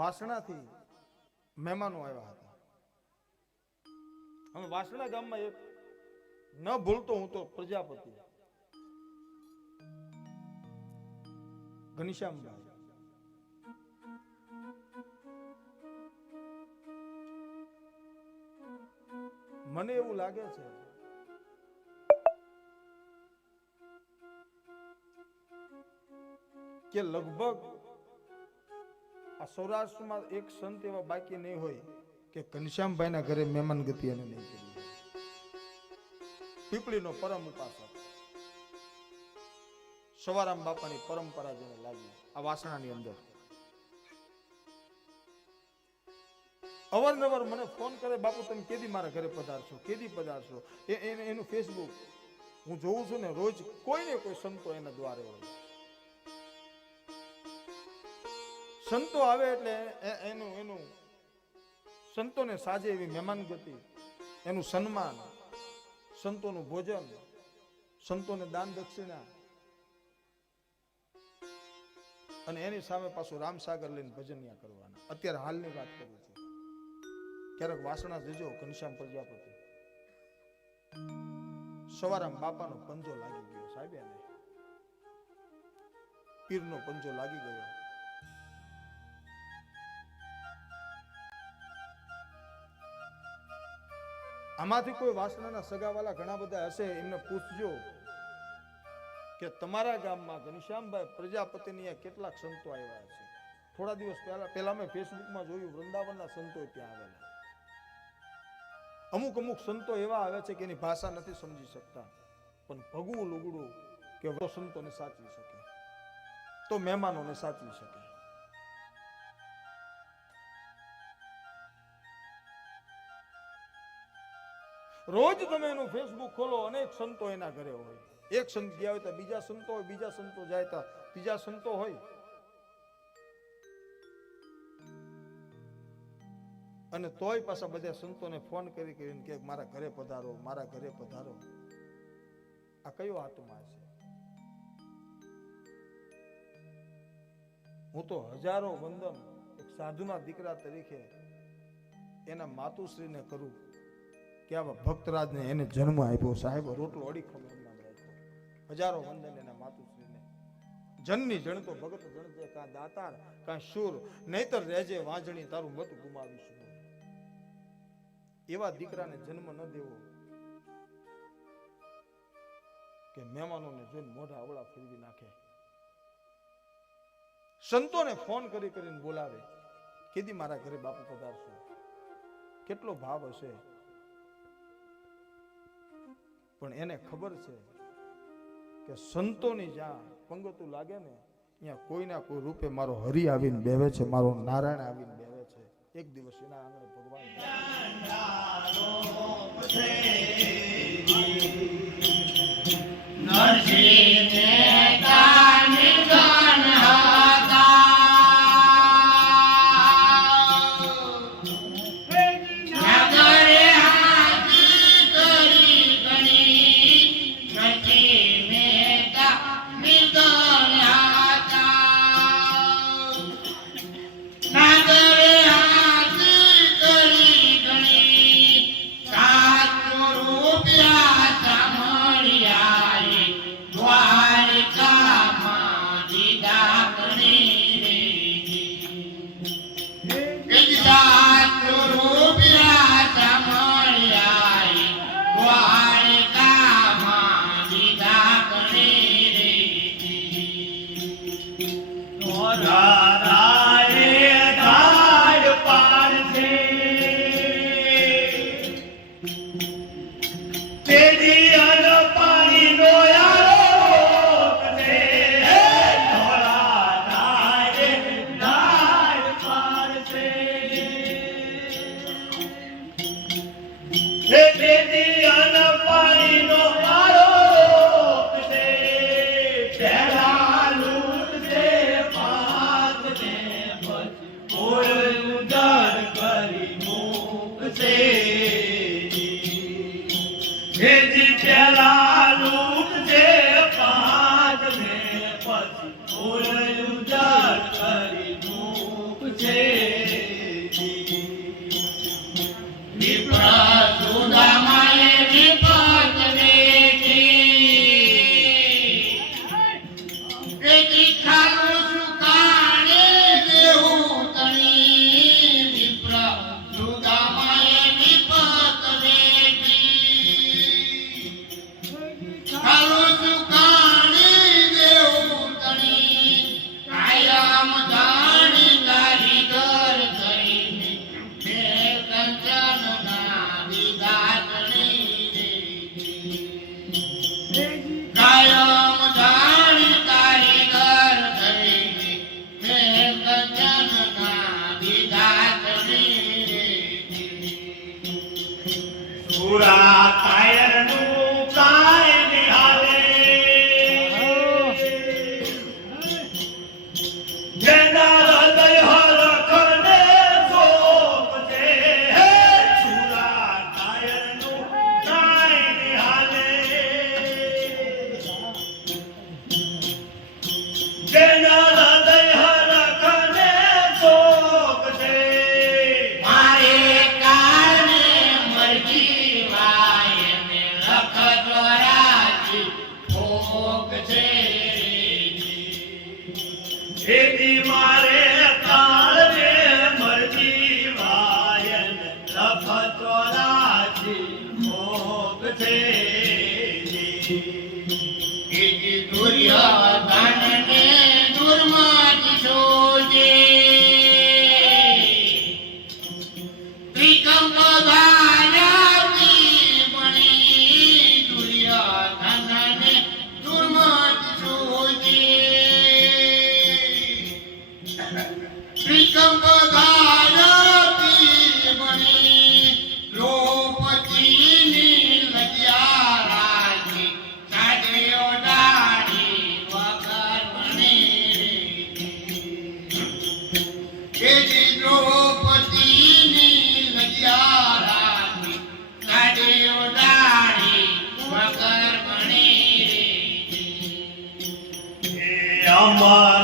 વાસણાથી મહેમાનો આવ્યા હતા. અમે વાસણા ગામમાં એક ન ભૂલતો હું તો પ્રજાપતિ ઘનશ્યામભાઈ, મને એવું લાગે છે કે લગભગ આ સૌરાષ્ટ્રમાં એક સંત એવા બાકી નહીં હોય કે ઘનશ્યામભાઈના ઘરે મહેમાન ગતિ એને નહીં કરી. પીપળીનો પરમ ઉપાસક સવારામ બાપાની પરંપરા જેને લાગી આ વાસણાની અંદર. અવારનવાર મને ફોન કરે, બાપુ તમે કેદી મારા ઘરે પધારશો, કેદી પધારશો. એનું ફેસબુક હું જોઉં છું ને રોજ કોઈ ને કોઈ સંતો એના દ્વારે હોય. સંતો આવે એટલે એનું સંતોને સાજે એવી મહેમાન ગતિ, એનું સન્માન, સંતોનું ભોજન, સંતોને દાન દક્ષિણા, અને એની સામે પાછું રામસાગર લઈને ભજનિયા કરવાના. અત્યારે હાલની વાત કરું છું. ક્યારેક વાસણા જજો ઘનશ્યામ પ્રજાપતિ, સવારામ બાપાનો પંજો લાગી ગયો સાહેબ, એને પીરનો પંજો લાગી ગયો. આમાંથી કોઈ વાસણાના સગાવાલા ઘણા બધા હશે, એમને પૂછજો કે તમારા ગામમાં ઘનશ્યામભાઈ પ્રજાપતિની કેટલાક સંતો આવ્યા છે. થોડા દિવસ પહેલા મેં ફેસબુકમાં જોયું, વૃંદાવનના સંતો ત્યાં આવેલા. અમુક સંતો એવા આવે છે કે એની ભાષા નથી સમજી શકતા, પણ ભગવું લુગડું કે સંતોને સાચવી શકે તો મહેમાનોને સાચવી શકે. રોજ તમે એનું ફેસબુક ખોલો, અનેક સંતો એના ઘરે હોય. એક સંત ગયા હોય તો બીજા સંતો હોય, બીજા સંતો જાય તો ત્રીજા સંતો હોય. અને તોય પાછા બધા સંતોને ફોન કરીને કે મારા ઘરે પધારો, મારા ઘરે પધારો. આ કયો આત્મા છે? હું તો હજારો વંદન એક સાધુના દીકરા તરીકે એના માતુશ્રીને કરું કે આવા ભક્તરાજને એને જન્મ આપ્યો. સાહેબ રોટલો અડીખમ એમના રાખ્યો. હજારો વંદન એના માતુશ્રીને. જનની જણતો ભગત જણતે, કા દાતાર કા શૂર, નહીતર રહેજે વાંજણી તારું મત ગુમાવીશું. એવા દીકરાને જન્મ ન દેવો કે મહેમાનોને જોઈને મોઢા અવળા ફેરવી નાખે. સંતોને ફોન કરીને બોલાવે, કેદી મારા ઘરે બાપુ પધારશો. કેટલો ભાવ હશે, પણ એને ખબર છે કે સંતોની જ્યાં પંગતું લાગે ને ત્યાં કોઈના કોઈ રૂપે મારો હરિ આવીને બેવે છે, મારો નારાયણ આવીને બેવે છે. એક દિવસ એના આંગણે ભગવાન Hey! સુરા કાયરનું કાય નિહાલે જેના હૃદય હરખને શોક છે સુરા કાયરનું કાય નિહાલે જેના હૃદય હરખને શોક છે મારે કારણે મરજી વાય ને લખ દ્વારાજી ભોગ છે એથી મારે કાળને મરજી વાયન લખતો રાજી ભોગ છે એજી દુર્યોધનને દુર્મત સોજે ત્રિકમ ધારાતી બની દુર્યોધનને દુર્મત સોજે ત્રિકમ ધારાતી બની દ્રૌપદીની લજ્જા રાખી સાજ્યો ડાળી વગર બની એજી દ્રૌપદીની લજ્જા રાખી સાજ્યો ડાળી વગર બની એ અમર